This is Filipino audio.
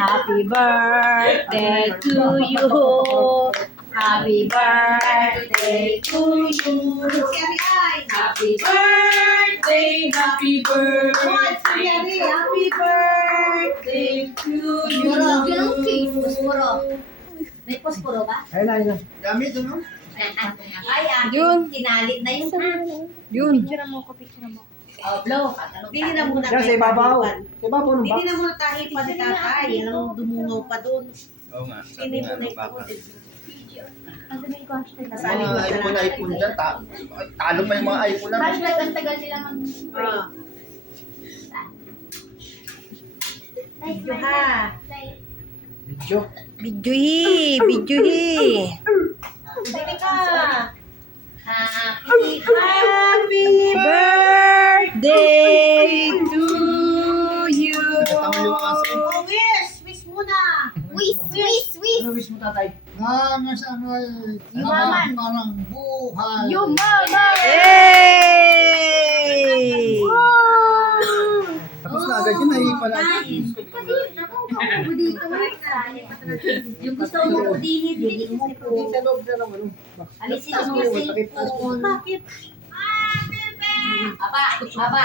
Happy birthday to you. Happy birthday to you. Happy birthday, happy birthday, happy birthday to you. May posporo ba? Ayun. Gamit, ano? Yun. Kinalit na yun. Yun. Oh, blow. Dili na muna Yan, sa ibabaw. Sa ibabaw ng Dili box. na muna tayo pa ni tatay. Yan ang dumungaw pa doon. Oo nga. Sinin mo na ito. Nasali mo Mga iPhone na iPhone dyan. Talo pa yung mga iPhone namin. Flashlight, ang tagal nila mag-spray. Video ha. Video. Videohi. Dili ka. Happy Happy birthday to you. Nagkataon yung aso. Oh, wish muna. Wish. Ano wish mo, tatay? Yumaman. Parang buhay. Yumaman. Yay! Tapos na agad yun, nahihipa na agad. Yung gusto mo pudinit, hindi mo po. Hindi sa loob na lang, ano. Alisin mo yung cellphone. Bakit? Aba.